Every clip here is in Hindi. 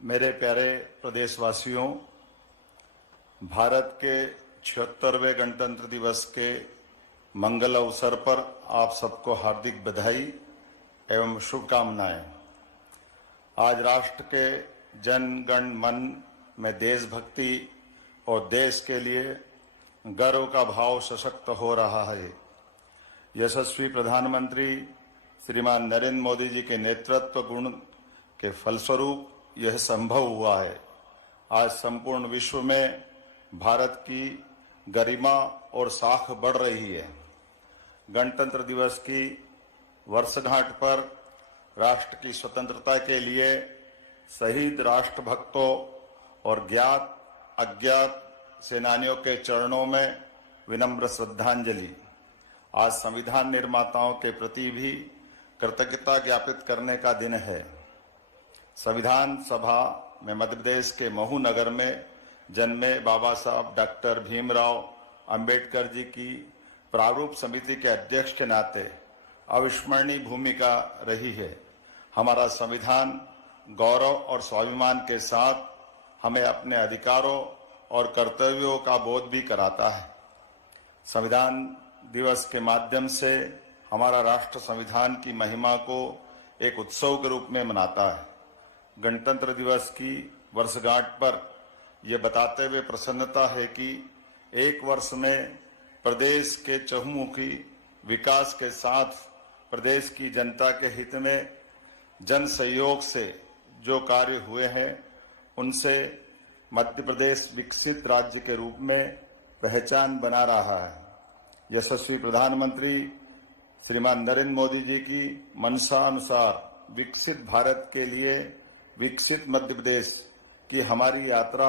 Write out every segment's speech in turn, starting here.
मेरे प्यारे प्रदेशवासियों, भारत के 76वें गणतंत्र दिवस के मंगल अवसर पर आप सबको हार्दिक बधाई एवं शुभकामनाएं। आज राष्ट्र के जन गण मन में देशभक्ति और देश के लिए गर्व का भाव सशक्त हो रहा है। यशस्वी प्रधानमंत्री श्रीमान नरेंद्र मोदी जी के नेतृत्व गुण के फलस्वरूप यह संभव हुआ है। आज संपूर्ण विश्व में भारत की गरिमा और साख बढ़ रही है। गणतंत्र दिवस की वर्षगांठ पर राष्ट्र की स्वतंत्रता के लिए शहीद राष्ट्रभक्तों और ज्ञात अज्ञात सेनानियों के चरणों में विनम्र श्रद्धांजलि। आज संविधान निर्माताओं के प्रति भी कृतज्ञता ज्ञापित करने का दिन है। संविधान सभा में मध्य प्रदेश के महू नगर में जन्मे बाबा साहब डॉक्टर भीमराव अंबेडकर जी की प्रारूप समिति के अध्यक्ष के नाते अविस्मरणीय भूमिका रही है। हमारा संविधान गौरव और स्वाभिमान के साथ हमें अपने अधिकारों और कर्तव्यों का बोध भी कराता है। संविधान दिवस के माध्यम से हमारा राष्ट्र संविधान की महिमा को एक उत्सव के रूप में मनाता है। गणतंत्र दिवस की वर्षगांठ पर यह बताते हुए प्रसन्नता है कि एक वर्ष में प्रदेश के चहुमुखी विकास के साथ प्रदेश की जनता के हित में जन सहयोग से जो कार्य हुए हैं, उनसे मध्य प्रदेश विकसित राज्य के रूप में पहचान बना रहा है। यशस्वी प्रधानमंत्री श्रीमान नरेंद्र मोदी जी की मंशा अनुसार विकसित भारत के लिए विकसित मध्य प्रदेश की हमारी यात्रा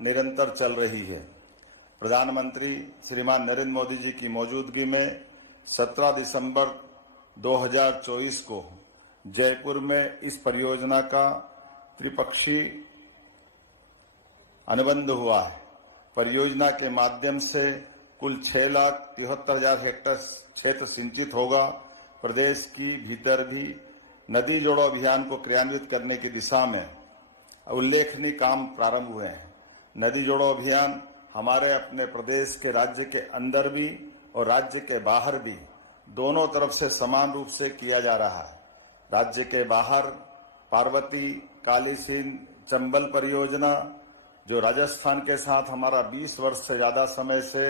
निरंतर चल रही है। प्रधानमंत्री श्रीमान नरेंद्र मोदी जी की मौजूदगी में 17 दिसंबर 2024 को जयपुर में इस परियोजना का त्रिपक्षीय अनुबंध हुआ है। परियोजना के माध्यम से कुल 6,73,000 हेक्टेयर क्षेत्र सिंचित होगा। प्रदेश की भीतर भी नदी जोड़ो अभियान को क्रियान्वित करने की दिशा में उल्लेखनीय काम प्रारंभ हुए हैं। नदी जोड़ो अभियान हमारे अपने प्रदेश के राज्य के अंदर भी और राज्य के बाहर भी दोनों तरफ से समान रूप से किया जा रहा है। राज्य के बाहर पार्वती, काली सिंध, चंबल परियोजना जो राजस्थान के साथ हमारा 20 वर्ष से ज्यादा समय से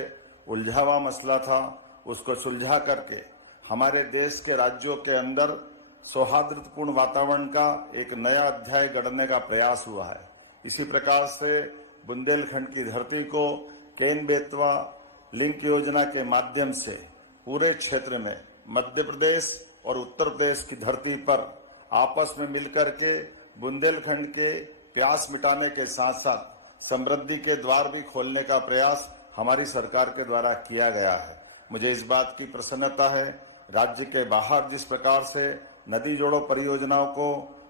उलझा हुआ मसला था, उसको सुलझा करके हमारे देश के राज्यों के अंदर सौहार्दपूर्ण वातावरण का एक नया अध्याय गढ़ने का प्रयास हुआ है। इसी प्रकार से बुंदेलखंड की धरती को केन बेतवा लिंक योजना के माध्यम से पूरे क्षेत्र में मध्य प्रदेश और उत्तर प्रदेश की धरती पर आपस में मिलकर के बुंदेलखंड के प्यास मिटाने के साथ साथ समृद्धि के द्वार भी खोलने का प्रयास हमारी सरकार के द्वारा किया गया है। मुझे इस बात की प्रसन्नता है, राज्य के बाहर जिस प्रकार से नदी जोड़ो परियोजनाओं को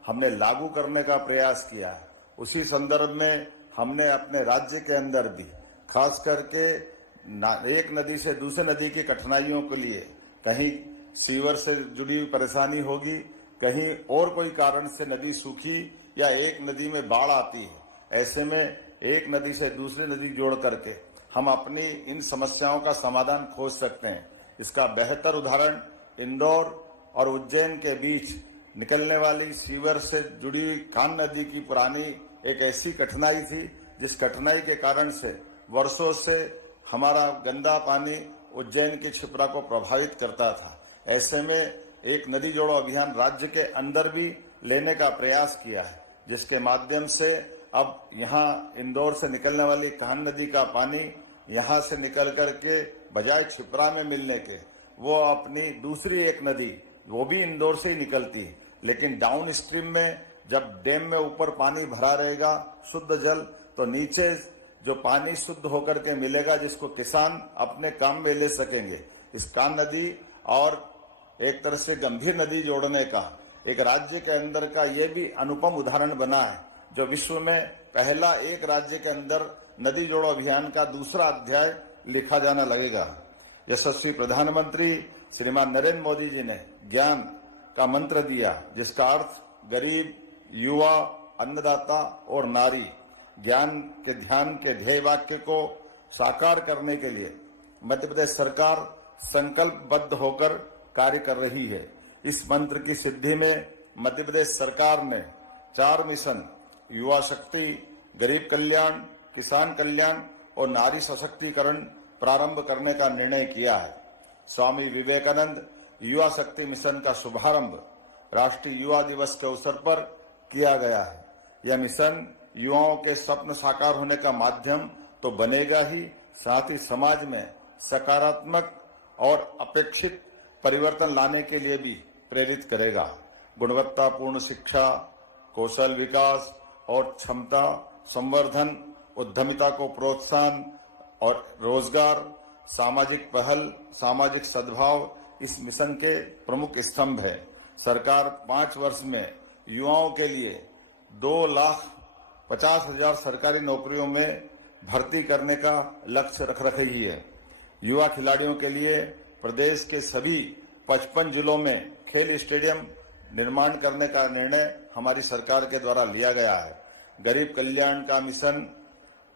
हमने लागू करने का प्रयास किया है, उसी संदर्भ में हमने अपने राज्य के अंदर भी खास करके एक नदी से दूसरे नदी की कठिनाइयों के लिए कहीं सीवर से जुड़ी हुई परेशानी होगी, कहीं और कोई कारण से नदी सूखी या एक नदी में बाढ़ आती है, ऐसे में एक नदी से दूसरी नदी जोड़ करके हम अपनी इन समस्याओं का समाधान खोज सकते हैं। इसका बेहतर उदाहरण इंदौर और उज्जैन के बीच निकलने वाली सीवर से जुड़ी हुई कान नदी की पुरानी एक ऐसी कठिनाई थी, जिस कठिनाई के कारण से वर्षों से हमारा गंदा पानी उज्जैन की क्षिप्रा को प्रभावित करता था। ऐसे में एक नदी जोड़ो अभियान राज्य के अंदर भी लेने का प्रयास किया है, जिसके माध्यम से अब यहाँ इंदौर से निकलने वाली कान नदी का पानी यहाँ से निकल करके बजाय क्षिप्रा में मिलने के वो अपनी दूसरी एक नदी वो भी इंदौर से ही निकलती है, लेकिन डाउन स्ट्रीम में जब डैम में ऊपर पानी भरा रहेगा शुद्ध जल, तो नीचे जो पानी शुद्ध होकर के मिलेगा जिसको किसान अपने काम में ले सकेंगे। इस कान नदी और एक तरह से गंभीर नदी जोड़ने का एक राज्य के अंदर का ये भी अनुपम उदाहरण बना है, जो विश्व में पहला एक राज्य के अंदर नदी जोड़ो अभियान का दूसरा अध्याय लिखा जाना लगेगा। यशस्वी प्रधानमंत्री श्रीमान नरेंद्र मोदी जी ने ज्ञान का मंत्र दिया, जिसका अर्थ गरीब, युवा, अन्नदाता और नारी ज्ञान के ध्यान के ध्येय वाक्य को साकार करने के लिए मध्य प्रदेश सरकार संकल्पबद्ध होकर कार्य कर रही है। इस मंत्र की सिद्धि में मध्य प्रदेश सरकार ने 4 मिशन युवा शक्ति, गरीब कल्याण, किसान कल्याण और नारी सशक्तिकरण प्रारंभ करने का निर्णय किया है। स्वामी विवेकानंद युवा शक्ति मिशन का शुभारंभ राष्ट्रीय युवा दिवस के अवसर पर किया गया है। यह मिशन युवाओं के स्वप्न साकार होने का माध्यम तो बनेगा ही, साथ ही समाज में सकारात्मक और अपेक्षित परिवर्तन लाने के लिए भी प्रेरित करेगा। गुणवत्तापूर्ण शिक्षा, कौशल विकास और क्षमता संवर्धन, उद्यमिता को प्रोत्साहन और रोजगार, सामाजिक पहल, सामाजिक सद्भाव इस मिशन के प्रमुख स्तंभ है। सरकार 5 वर्ष में युवाओं के लिए 2,50,000 सरकारी नौकरियों में भर्ती करने का लक्ष्य रख रही है। युवा खिलाड़ियों के लिए प्रदेश के सभी 55 जिलों में खेल स्टेडियम निर्माण करने का निर्णय हमारी सरकार के द्वारा लिया गया है। गरीब कल्याण का मिशन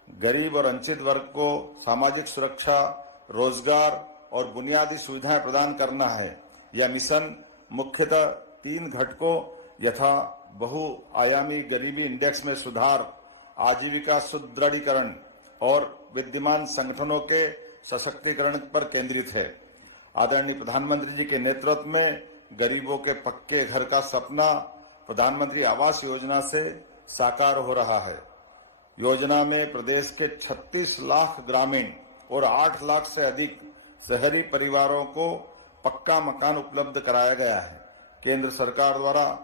गरीब और वंचित वर्ग को सामाजिक सुरक्षा, रोजगार और बुनियादी सुविधाएं प्रदान करना है। यह मिशन मुख्यतः 3 घटकों यथा बहुआयामी गरीबी इंडेक्स में सुधार, आजीविका सुदृढ़ीकरण और विद्यमान संगठनों के सशक्तिकरण पर केंद्रित है। आदरणीय प्रधानमंत्री जी के नेतृत्व में गरीबों के पक्के घर का सपना प्रधानमंत्री आवास योजना से साकार हो रहा है। योजना में प्रदेश के 36 लाख ग्रामीण और 8 लाख से अधिक शहरी परिवारों को पक्का मकान उपलब्ध कराया गया है। केंद्र सरकार द्वारा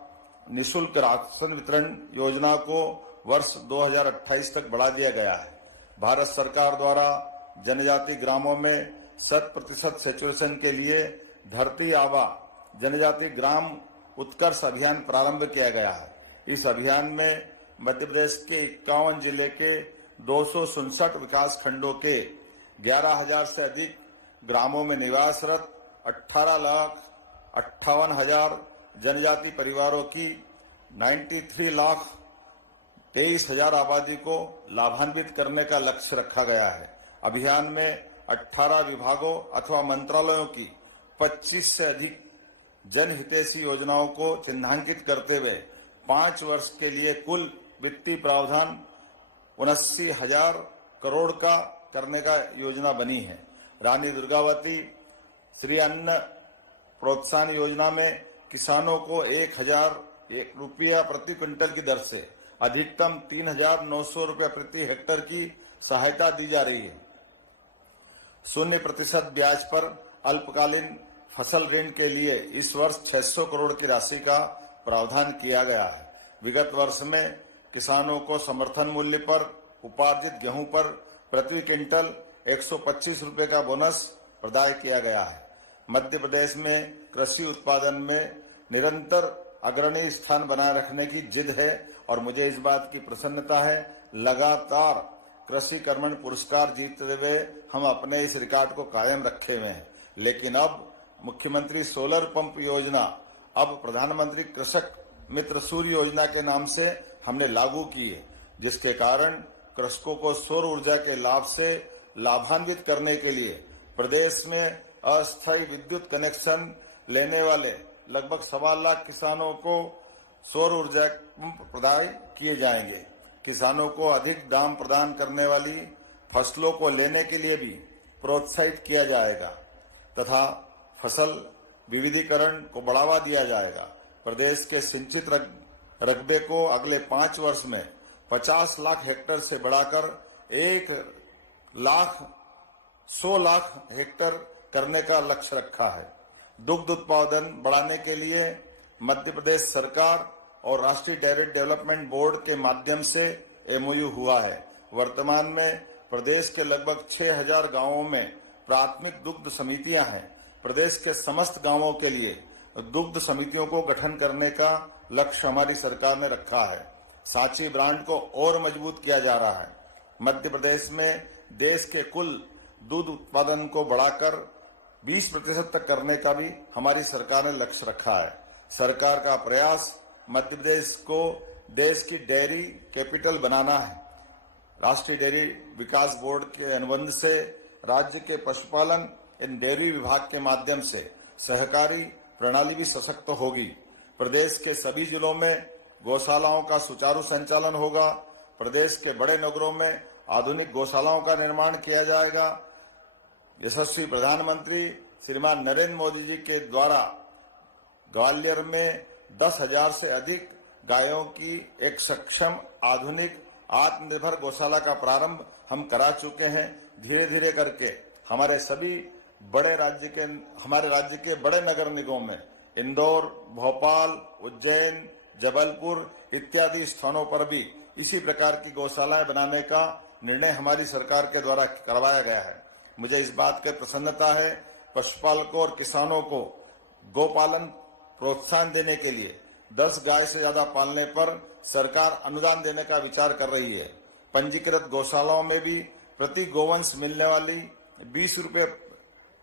निःशुल्क राशन वितरण योजना को वर्ष 2028 तक बढ़ा दिया गया है। भारत सरकार द्वारा जनजाति ग्रामों में 100% सैचुरेशन के लिए धरती आबा जनजाति ग्राम उत्कर्ष अभियान प्रारंभ किया गया है। इस अभियान में मध्य प्रदेश के 51 जिले के 267 विकास खंडों के 11,000 से अधिक ग्रामों में निवासरत 18,58,000 जनजाति परिवारों की 93,23,000 आबादी को लाभान्वित करने का लक्ष्य रखा गया है। अभियान में 18 विभागों अथवा मंत्रालयों की 25 से अधिक जनहितैषी योजनाओं को चिन्हांकित करते हुए 5 वर्ष के लिए कुल वित्तीय प्रावधान 79,000 करोड़ का करने का योजना बनी है। रानी दुर्गावती श्री अन्न प्रोत्साहन योजना में किसानों को 1,000 रुपया प्रति क्विंटल की दर से अधिकतम 3,900 रुपया प्रति हेक्टेयर की सहायता दी जा रही है। 0% ब्याज पर अल्पकालीन फसल ऋण के लिए इस वर्ष 600 करोड़ की राशि का प्रावधान किया गया है। विगत वर्ष में किसानों को समर्थन मूल्य पर उपार्जित गेहूं पर प्रति क्विंटल 125 रुपये का बोनस प्रदान किया गया है। मध्य प्रदेश में कृषि उत्पादन में निरंतर अग्रणी स्थान बनाए रखने की जिद है और मुझे इस बात की प्रसन्नता है, लगातार कृषि कर्मण पुरस्कार जीतते हुए हम अपने इस रिकॉर्ड को कायम रखे हुए हैं। लेकिन अब मुख्यमंत्री सोलर पंप योजना अब प्रधानमंत्री कृषक मित्र सूर्य योजना के नाम से हमने लागू की है, जिसके कारण कृषकों को सौर ऊर्जा के लाभ से लाभान्वित करने के लिए प्रदेश में अस्थायी विद्युत कनेक्शन लेने वाले लगभग 1.25 लाख किसानों को सौर ऊर्जा प्रदान किए जाएंगे। किसानों को अधिक दाम प्रदान करने वाली फसलों को लेने के लिए भी प्रोत्साहित किया जाएगा तथा फसल विविधीकरण को बढ़ावा दिया जाएगा। प्रदेश के सिंचित रकबे को अगले 5 वर्ष में 50 लाख हेक्टेयर से बढ़ाकर 1,100 लाख हेक्टेयर करने का लक्ष्य रखा है। दुग्ध उत्पादन बढ़ाने के लिए मध्य प्रदेश सरकार और राष्ट्रीय डेयरी डेवलपमेंट बोर्ड के माध्यम से MOU हुआ है। वर्तमान में प्रदेश के लगभग 6,000 गांवों में प्राथमिक दुग्ध समितियां हैं। प्रदेश के समस्त गांवों के लिए दुग्ध समितियों को गठन करने का लक्ष्य हमारी सरकार ने रखा है। सांची ब्रांड को और मजबूत किया जा रहा है। मध्य प्रदेश में देश के कुल दूध उत्पादन को बढ़ाकर 20% तक करने का भी हमारी सरकार ने लक्ष्य रखा है। सरकार का प्रयास मध्य प्रदेश को देश की डेयरी कैपिटल बनाना है। राष्ट्रीय डेयरी विकास बोर्ड के अनुबंध से राज्य के पशुपालन एवं डेयरी विभाग के माध्यम से सहकारी प्रणाली भी सशक्त होगी। प्रदेश के सभी जिलों में गौशालाओं का सुचारू संचालन होगा। प्रदेश के बड़े नगरों में आधुनिक गौशालाओं का निर्माण किया जाएगा। यशस्वी प्रधानमंत्री श्रीमान नरेंद्र मोदी जी के द्वारा ग्वालियर में 10,000 से अधिक गायों की एक सक्षम आधुनिक आत्मनिर्भर गौशाला का प्रारंभ हम करा चुके हैं। धीरे धीरे करके हमारे राज्य के बड़े नगर निगमों में इंदौर, भोपाल, उज्जैन, जबलपुर इत्यादि स्थानों पर भी इसी प्रकार की गौशालाएं बनाने का निर्णय हमारी सरकार के द्वारा करवाया गया है। मुझे इस बात की प्रसन्नता है, पशुपालकों और किसानों को गौपालन प्रोत्साहन देने के लिए 10 गाय से ज्यादा पालने पर सरकार अनुदान देने का विचार कर रही है। पंजीकृत गौशालाओं में भी प्रति गोवंश मिलने वाली 20 रुपए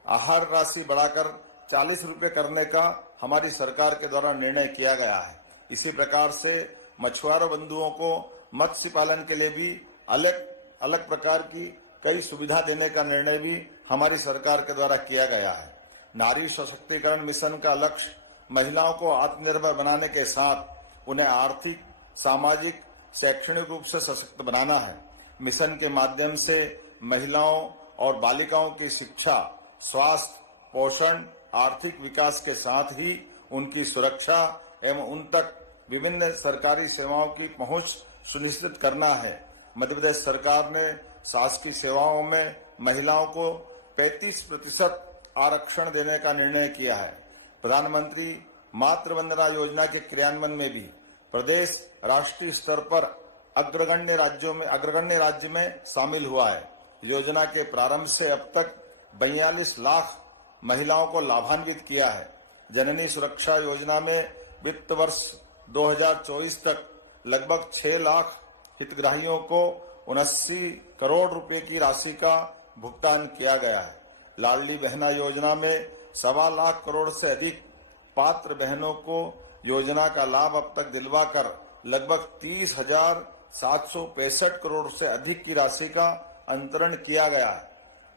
आहार राशि बढ़ाकर 40 रुपए करने का हमारी सरकार के द्वारा निर्णय किया गया है। इसी प्रकार से मछुआरा बंधुओं को मत्स्य पालन के लिए भी अलग अलग प्रकार की कई सुविधा देने का निर्णय भी हमारी सरकार के द्वारा किया गया है। नारी सशक्तिकरण मिशन का लक्ष्य महिलाओं को आत्मनिर्भर बनाने के साथ उन्हें आर्थिक, सामाजिक, शैक्षणिक रूप से सशक्त बनाना है। मिशन के माध्यम से महिलाओं और बालिकाओं की शिक्षा, स्वास्थ्य, पोषण, आर्थिक विकास के साथ ही उनकी सुरक्षा एवं उन तक विभिन्न सरकारी सेवाओं की पहुंच सुनिश्चित करना है। मध्य प्रदेश सरकार ने शासकीय सेवाओं में महिलाओं को 35% आरक्षण देने का निर्णय किया है। प्रधानमंत्री मातृ वंदना योजना के क्रियान्वयन में भी प्रदेश राष्ट्रीय स्तर पर अग्रगण्य राज्य में शामिल हुआ है। योजना के प्रारंभ से अब तक 42 लाख महिलाओं को लाभान्वित किया है। जननी सुरक्षा योजना में वित्त वर्ष 2024 तक लगभग 6 लाख हितग्राहियों को 79 करोड़ रुपए की राशि का भुगतान किया गया है। लाडली बहना योजना में 1.25 लाख करोड़ से अधिक पात्र बहनों को योजना का लाभ अब तक दिलवाकर लगभग 30,765 करोड़ से अधिक की राशि का अंतरण किया गया है।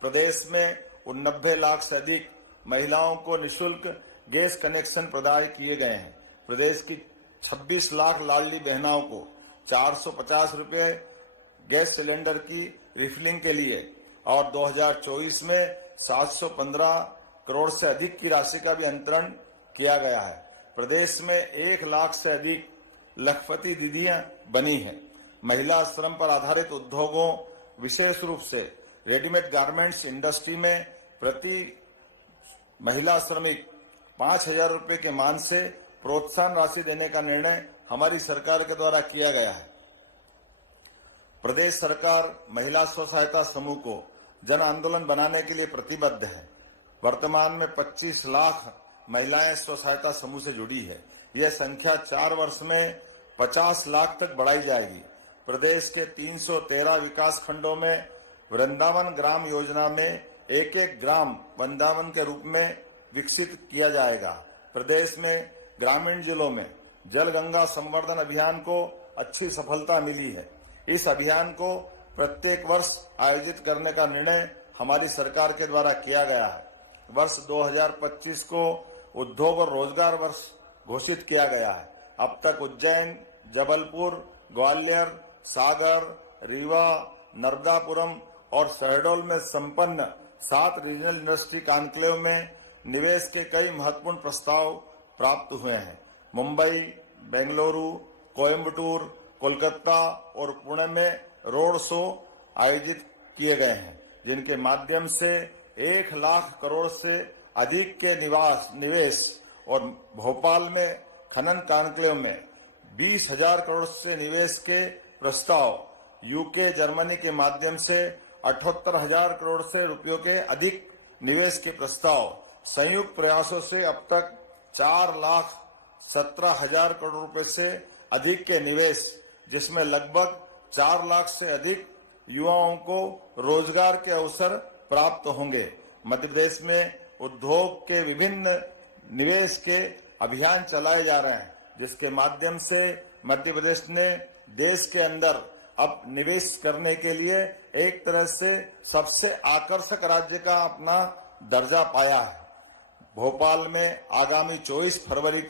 प्रदेश में 89 लाख से अधिक महिलाओं को निःशुल्क गैस कनेक्शन प्रदान किए गए हैं। प्रदेश की 26 लाख लाडली बहनाओं को 450 रुपए गैस सिलेंडर की रिफिलिंग के लिए और 2024 में 715 करोड़ से अधिक की राशि का भी अंतरण किया गया है। प्रदेश में 1 लाख से अधिक लखपति दीदियां बनी हैं। महिला श्रम पर आधारित उद्योगों, विशेष रूप से रेडीमेड गारमेंट्स इंडस्ट्री में प्रति महिला श्रमिक 5,000 रुपए के मान से प्रोत्साहन राशि देने का निर्णय हमारी सरकार के द्वारा किया गया है। प्रदेश सरकार महिला स्व सहायता समूह को जन आंदोलन बनाने के लिए प्रतिबद्ध है। वर्तमान में 25 लाख महिलाएं स्व सहायता समूह से जुड़ी है। यह संख्या 4 वर्ष में 50 लाख तक बढ़ाई जाएगी। प्रदेश के 313 विकास खंडों में वृंदावन ग्राम योजना में एक ग्राम वृंदावन के रूप में विकसित किया जाएगा। प्रदेश में ग्रामीण जिलों में जल गंगा संवर्धन अभियान को अच्छी सफलता मिली है। इस अभियान को प्रत्येक वर्ष आयोजित करने का निर्णय हमारी सरकार के द्वारा किया गया है। वर्ष 2025 को उद्योग और रोजगार वर्ष घोषित किया गया है। अब तक उज्जैन, जबलपुर, ग्वालियर, सागर, रीवा, नर्मदापुरम और शहडोल में संपन्न 7 रीजनल इंडस्ट्री कॉन्क्लेव में निवेश के कई महत्वपूर्ण प्रस्ताव प्राप्त हुए हैं। मुंबई, बेंगलुरु, कोयम्बटूर, कोलकाता और पुणे में रोड शो आयोजित किए गए हैं, जिनके माध्यम से 1 लाख करोड़ से अधिक के निवेश और भोपाल में खनन कॉन्क्लेव में 20,000 करोड़ से निवेश के प्रस्ताव, यूके, जर्मनी के माध्यम से 78,000 करोड़ से रुपयों के अधिक निवेश के प्रस्ताव, संयुक्त प्रयासों से अब तक 4,17,000 करोड़ रुपए से अधिक के निवेश, जिसमें लगभग 4 लाख से अधिक युवाओं को रोजगार के अवसर प्राप्त होंगे। मध्य प्रदेश में उद्योग के विभिन्न निवेश के अभियान चलाए जा रहे हैं, जिसके माध्यम से मध्य प्रदेश ने देश के अंदर अब निवेश करने के लिए एक तरह से सबसे आकर्षक राज्य का अपना दर्जा पाया है। भोपाल में आगामी 24-25 फरवरी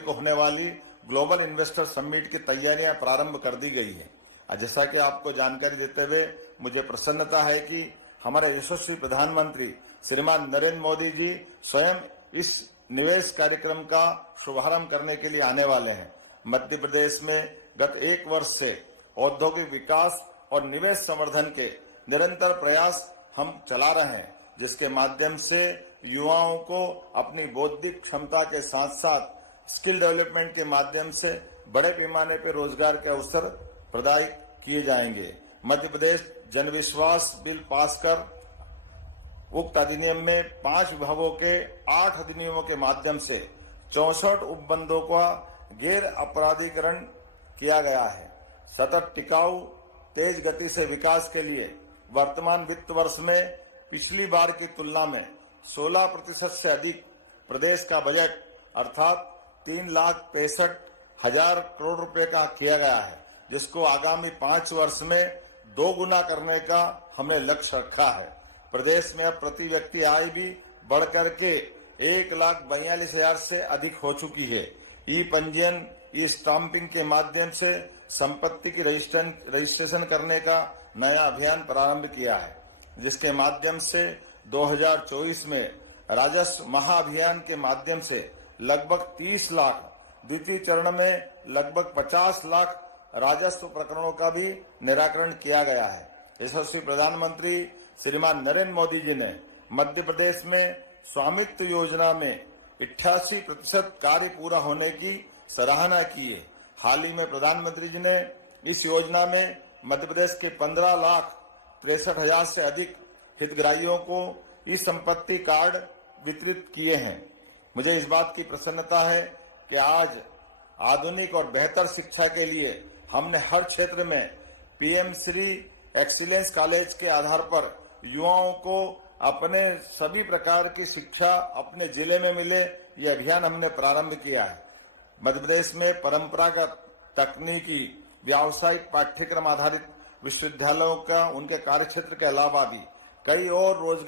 को होने वाली ग्लोबल इन्वेस्टर समिट की तैयारियां प्रारंभ कर दी गई है। जैसा कि आपको जानकारी देते हुए मुझे प्रसन्नता है कि हमारे यशस्वी प्रधानमंत्री श्रीमान नरेंद्र मोदी जी स्वयं इस निवेश कार्यक्रम का शुभारंभ करने के लिए आने वाले हैं। मध्य प्रदेश में गत 1 वर्ष से औद्योगिक विकास और निवेश संवर्धन के निरंतर प्रयास हम चला रहे हैं, जिसके माध्यम से युवाओं को अपनी बौद्धिक क्षमता के साथ साथ स्किल डेवलपमेंट के माध्यम से बड़े पैमाने पर रोजगार के अवसर प्रदान किए जाएंगे। मध्य प्रदेश जन विश्वास बिल पास कर उक्त अधिनियम में 5 विभागों के 8 अधिनियमों के माध्यम से 64 उपबंधों का गैर अपराधीकरण किया गया है। सतत टिकाऊ तेज गति से विकास के लिए वर्तमान वित्त वर्ष में पिछली बार की तुलना में 16% से अधिक प्रदेश का बजट अर्थात 3,65,000 करोड़ रुपए का किया गया है, जिसको आगामी 5 वर्ष में 2 गुना करने का हमने लक्ष्य रखा है। प्रदेश में अब प्रति व्यक्ति आय भी बढ़कर के 1,42,000 से अधिक हो चुकी है। ई पंजीयन, ई स्टाम्पिंग के माध्यम से संपत्ति की रजिस्ट्रेशन करने का नया अभियान प्रारंभ किया है, जिसके माध्यम से 2024 में राजस्व महाअभियान के माध्यम से लगभग 30 लाख, द्वितीय चरण में लगभग 50 लाख राजस्व प्रकरणों का भी निराकरण किया गया है। यशस्वी प्रधानमंत्री श्रीमान नरेंद्र मोदी जी ने मध्य प्रदेश में स्वामित्व योजना में 88% कार्य पूरा होने की सराहना की है। हाल ही में प्रधानमंत्री जी ने इस योजना में मध्य प्रदेश के 15,63,000 से अधिक हितग्राहियों को ई संपत्ति कार्ड वितरित किए हैं। मुझे इस बात की प्रसन्नता है कि आज आधुनिक और बेहतर शिक्षा के लिए हमने हर क्षेत्र में पीएम श्री एक्सीलेंस कॉलेज के आधार पर युवाओं को अपने सभी प्रकार की शिक्षा अपने जिले में मिले, ये अभियान हमने प्रारंभ किया है। मध्य प्रदेश में परंपरागत तकनीकी व्यावसायिक पाठ्यक्रम आधारित विश्वविद्यालयों का उनके कार्यक्षेत्र के अलावा भी कई और रोजगार